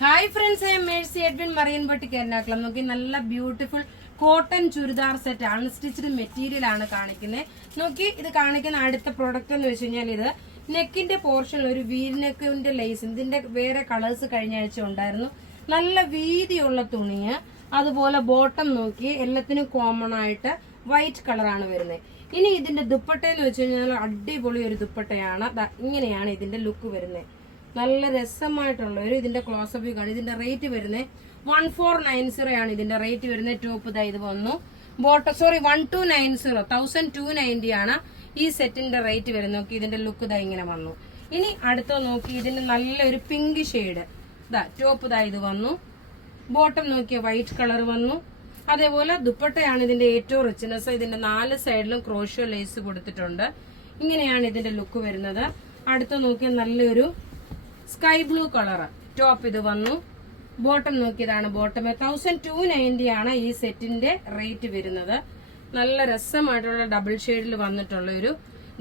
Hi friends, I am Mercy Edwin Marian boutique Ernakulam. നോക്കി, നല്ല beautiful cotton churidar set unstitched material ആണ് കാണിക്കുന്നത്. നോക്കി, ഇത് കാണിക്കുന്ന അടുത്ത പ്രൊഡക്റ്റ് എന്ന് വെച്ച് കഴിഞ്ഞാൽ ഇത് നെക്കിന്റെ പോർഷൻ ഒരു വീനെക്കിന്റെ ലേസ്. ഇതിന്റെ വേറെ കളേഴ്സ് കഴിഞ്ഞ ആഴ്ച ഉണ്ടായിരുന്നു. നല്ല വീതിയുള്ള തുണിയ്, അതുപോലെ ബോട്ടം നോക്കി എല്ലാത്തിനും കോമൺ ആയിട്ട് വൈറ്റ് കളറാണ് വരുന്നത്. ഇനി ഇതിന്റെ ദുപ്പട്ട എന്ന് വെച്ച് കഴിഞ്ഞാൽ അടിപൊളി ഒരു ദുപ്പട്ടയാണ്. ഇങ്ങനെയാണ് ഇതിന്റെ ലുക്ക് വരുന്നത്. നല്ല രസമായിട്ടുള്ള ഒരു ഇതിന്റെ ക്ലോസപ്പ് വ്യൂ കാണും. ഇതിന്റെ റേറ്റ് വരുന്നത് 1490 ആണ്. ഇതിന്റെ റേറ്റ് വരുന്നത്. ടോപ്പ് ഇതാ ഇത് വന്നു. ബോട്ടം 1290 1290 ആണ് ഈ സെറ്റിന്റെ റേറ്റ് വരുന്നത്. നോക്കി, ഇതിന്റെ ലുക്ക് ഇതാ ഇങ്ങനെ വന്നു. ഇനി അടുത്ത നോക്കി, ഇതിന്റെ നല്ലൊരു പിങ്ക് ഷെയ്ഡ് ഇതാ ടോപ്പ് ഇതാ ഇത് വന്നു. ബോട്ടം നോക്കിയ വൈറ്റ് കളർ വന്നു. അതേപോലെ ദുപ്പട്ടയാണ് ഇതിന്റെ ഏറ്റവും റിച്ച്നെസ്. ഇതിന്റെ 4 സൈഡിലും ക്രോഷ്യോ ലേസ് കൊടുത്തിട്ടുണ്ട്. ഇങ്ങനെയാണ് ഇതിന്റെ ലുക്ക് വരുന്നത്. അടുത്ത നോക്കിയ നല്ലൊരു സ്കൈ ബ്ലൂ കളർ ടോപ്പ് ഇത് വന്നു. ബോട്ടം നോക്കിയതാണ്. ബോട്ടം 1290 ആണ് ഈ സെറ്റിന്റെ റേറ്റ് വരുന്നത്. നല്ല രസമായിട്ടുള്ള ഡബിൾ ഷെയ്ഡിൽ വന്നിട്ടുള്ള ഒരു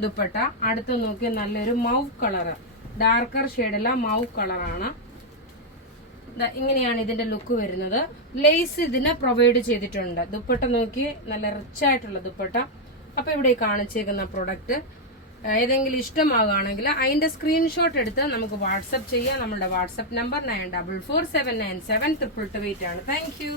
ദുപ്പട്ട. അടുത്ത് നോക്കിയ നല്ലൊരു മൗവ് കളർ, ഡാർക്കർ ഷെയ്ഡല്ല, മൗവ് കളറാണ്. ഇങ്ങനെയാണ് ഇതിന്റെ ലുക്ക് വരുന്നത്. ലേസ് ഇതിന് പ്രൊവൈഡ് ചെയ്തിട്ടുണ്ട്. ദുപ്പട്ട നോക്കി, നല്ല റിച്ച് ആയിട്ടുള്ള ദുപ്പട്ട. അപ്പൊ ഇവിടെ കാണിച്ചേക്കുന്ന പ്രൊഡക്റ്റ് ഏതെങ്കിലും ഇഷ്ടമാകുകയാണെങ്കിൽ അതിന്റെ സ്ക്രീൻഷോട്ട് എടുത്ത് നമുക്ക് വാട്സപ്പ് ചെയ്യാം. നമ്മുടെ വാട്സപ്പ് നമ്പർ 9447972228 ആണ്. Thank you.